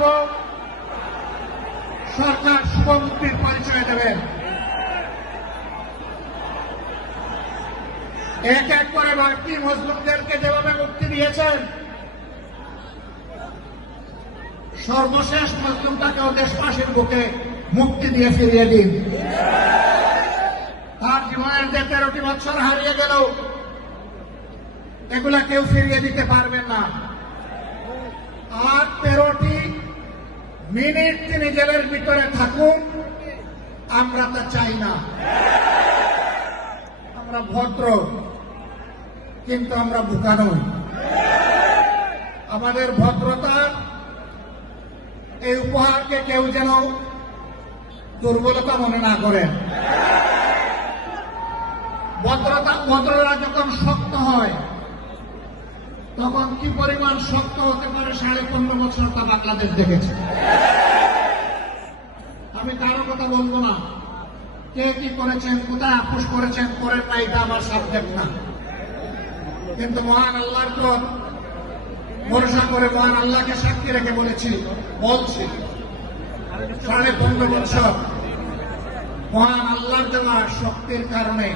করব, সরকার শুভমুক্তির পরিচয় দেবেন। এক এক করে বাড়তি মজলুমদেরকে যেভাবে মুক্তি দিয়েছেন, সর্বশেষ মজলুমটাকেও দেশবাসীর বুকে মুক্তি দিয়ে ফিরিয়ে দিন। তার জীবনের যে 13টি বছর হারিয়ে গেল, এগুলা কেউ ফিরিয়ে দিতে পারবেন না। আর 13টি মিনিট তিনি জেলের ভিতরে থাকুন, আমরা তা চাই না। আমরা ভদ্র, কিন্তু আমরা বোকা নই। আমাদের ভদ্রতার এই উপহারকে কেউ যেন দুর্বলতা মনে না করেন। ভদ্ররা যখন শক্ত হয়, তখন কি পরিমাণ শক্ত হতে পারে 15.5 বছর তা বাংলাদেশ দেখেছে। আমি কারো কথা বলবো না, কে কি করেছেন, কোথায় আপোষ করেছেন করেন না, এটা আমার সাবজেক্ট না। কিন্তু মহান আল্লাহর পর ভরসা করে মহান আল্লাহকে সাক্ষী রেখে বলছি 15.5 বছর মহান আল্লাহর দেওয়া শক্তির কারণে,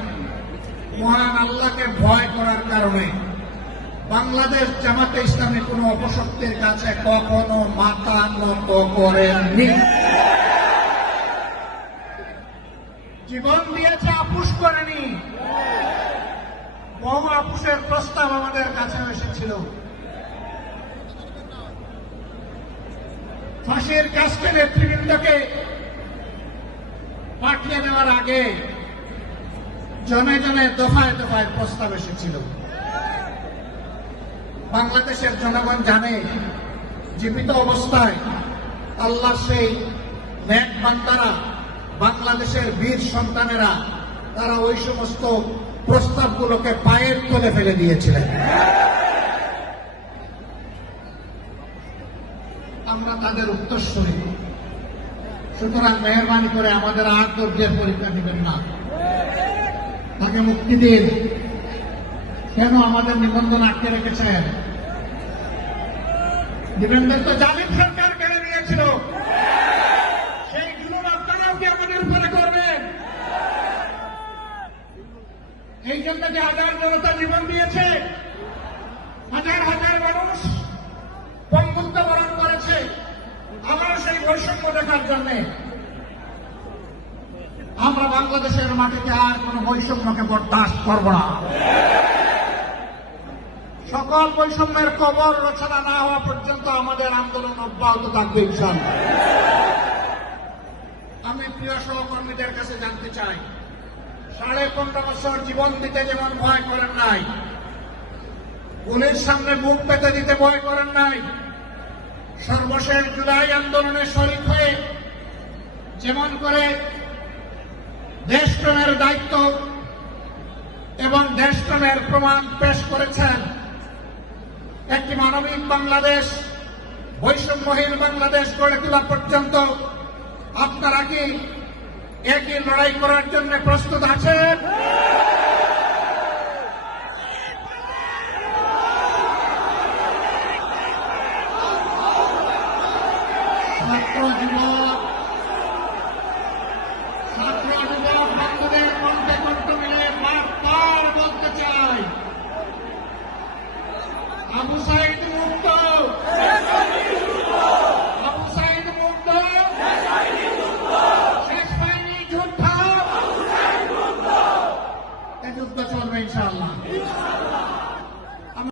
মহান আল্লাহকে ভয় করার কারণে বাংলাদেশ জামাতে ইসলামী কোনো অপশক্তির কাছে কখনো মাথা নত করেননি। জীবন দিয়েছে, আপোষ করেনি। বহু আপোষের প্রস্তাব আমাদের কাছে এসেছিল। ফাঁসির কাস্টে নেতৃবৃন্দকে পাঠিয়ে দেওয়ার আগে জনে জনে দফায় দফায় প্রস্তাব এসেছিল। বাংলাদেশের জনগণ জানে, জীবিত অবস্থায় আল্লাহ সেই নেক বান্দারা, বাংলাদেশের বীর সন্তানেরা, তারা ওই সমস্ত প্রস্তাবগুলোকে পায়ের তলে ফেলে দিয়েছিলেন। আমরা তাদের উত্তরসূরি। সুতরাং মেহরবানি করে আমাদের আর ধৈর্যের পরীক্ষা দিবেন না, তাকে মুক্তি দিন। কেন আমাদের নিবন্ধন আটকে রেখেছেন? নিবন্ধন তো জালিম সরকার কেড়ে নিয়েছিল, সেই জুলুম আপনারাও কি আমাদের উপরে করবেন? এই জন্য যে হাজার জনতা জীবন দিয়েছে, হাজার হাজার মানুষ বন্ধুত্ব বরণ করেছে, আমরা সেই বৈষম্য দেখার জন্য। আমরা বাংলাদেশের মাটিতে আর কোন বৈষম্যকে বরদাস্ত করব না। সকল বৈষম্যের কবর রচনা না হওয়া পর্যন্ত আমাদের আন্দোলন অব্যাহত থাকবে ইনশাআল্লাহ। আমি প্রিয় সহকর্মীদের কাছে জানতে চাই, 15.5 বছর জীবন দিতে যেমন ভয় করেন নাই, পুলিশ সামনে বুক পেতে দিতে ভয় করেন নাই, সর্বশেষ জুলাই আন্দোলনে শরিক হয়ে যেমন করে দেশপ্রেমের দায়িত্ব এবং দেশপ্রেমের প্রমাণ পেশ করেছেন, একটি মানবিক বাংলাদেশ, বৈষম্যহীন বাংলাদেশ গড়ে তোলা পর্যন্ত আপনারা কি একই লড়াই করার জন্য প্রস্তুত আছেন? ছাত্র যুবক বন্ধুদের কণ্ঠে কণ্ঠ মিলে বারবার বলতে চাই, আবু সাঈদ মুক্ত, আবু সাঈদ মুক্ত, শেষ হয়নি যুদ্ধ, এই যুদ্ধ চলবে ইনশাআল্লাহ।